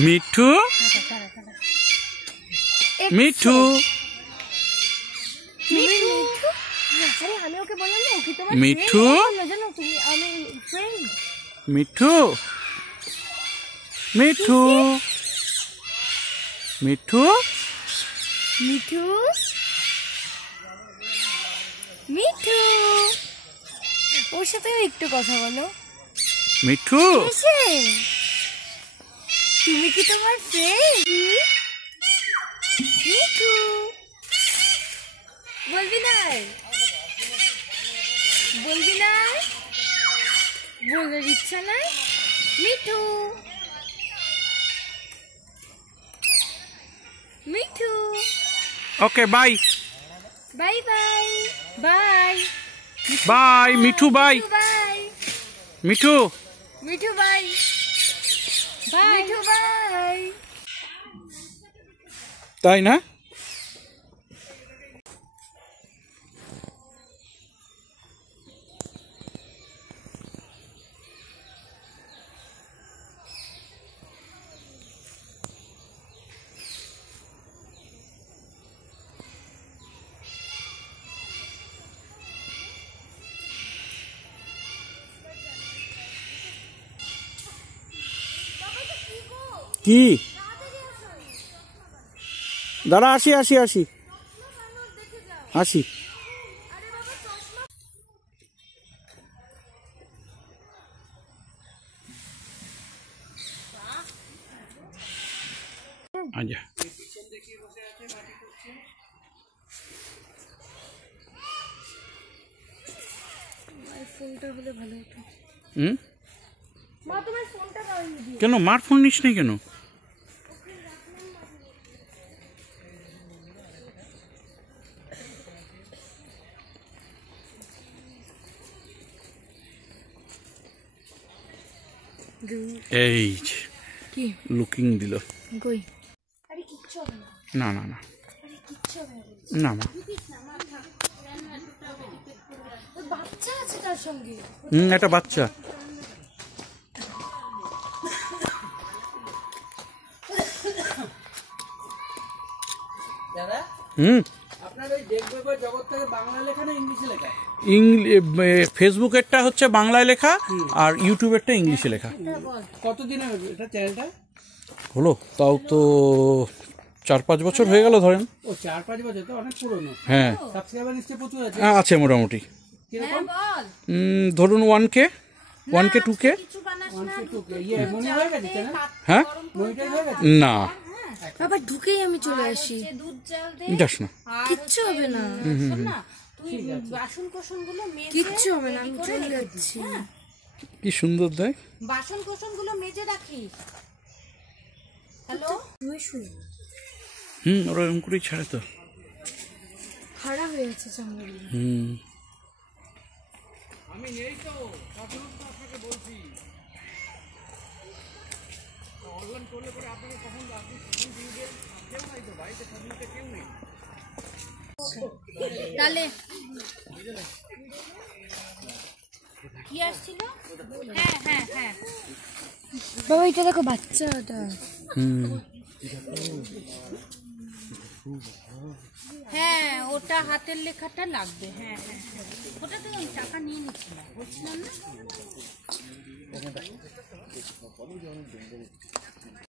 মিঠু মিঠু মিঠু মিঠু মিঠু মিঠু মিঠু মিঠু ওর সাথে একটু কথা বলো। মিঠু তুমি কি তোমার ফ্রেন্ড? মিঠু বলবি না বলবি না বলার ইচ্ছা নাই? Mithu Mithu okay bye bye bye bye bye Mithu bye bye Mithu Mithu bye bye Mithu bye. তাই না? কি দাঁড়া আসি আসি আসি আসি আচ্ছা কেন মার ফোন নিস নি কেন? এই কি লুকিং দিল কই? আরে কিচ্ছু হবে না না। না না আরে কিচ্ছু হবে না না। মা বাচ্চা আছে তার সঙ্গে। একটা বাচ্চা দাদা আপনার ওই দেবদেবীর জগৎ থেকে বাংলা লেখা না ইংলিশে লেখা? ফেসবুকেরটা হচ্ছে বাংলায় লেখা আর ইউটিউবেরটা ইংলিশে লেখা। কতদিন হবে এটা চ্যানেলটা হলো? তাও তো 4-5 বছর হয়ে গেল ধরেন। ও 4-5 বছর তো অনেক পুরনো। হ্যাঁ সাবস্ক্রাইবার নিশ্চয়ই প্রচুর আছে। আছে মোটামুটি কিরকম? ধরুন 1K 2K। 1-2K ইয়ে মনে হয়ে গেছে চ্যানেল? হ্যাঁ মনিটাইজ হয়ে গেছে? না আবার ঢুকেই আমি চলে আসি। যাস না কিচ্ছু হবে না। বাসন কোসন গুলো কিচ্ছু হবে না, আমি চলে যাচ্ছি। কি সুন্দর দেখ। বাসন কোসন গুলো মেজে রাখিস। হ্যালো ওরা এরকম করেই ছাড়ে তো। খাড়া হয়ে আছে সামনে। আমি নেই তো সাধারণত আপনাকে বলছি অনলাইন করলে পরে আপনাকে কখন আপনি কখন দিবেন কেউ নাই তো বাড়িতে ফ্যামিলিতে কেউ নেই। তাহলে কি আসছিল? হ্যাঁ হ্যাঁ হ্যাঁ বাবা এটা দেখো বাচ্চাটা। হ্যাঁ ওটা হাতের লেখাটা লাগবে। হ্যাঁ হ্যাঁ হ্যাঁ ওটা তো ওই টাকা নিয়ে নিচ্ছিলাম বলছিলাম না।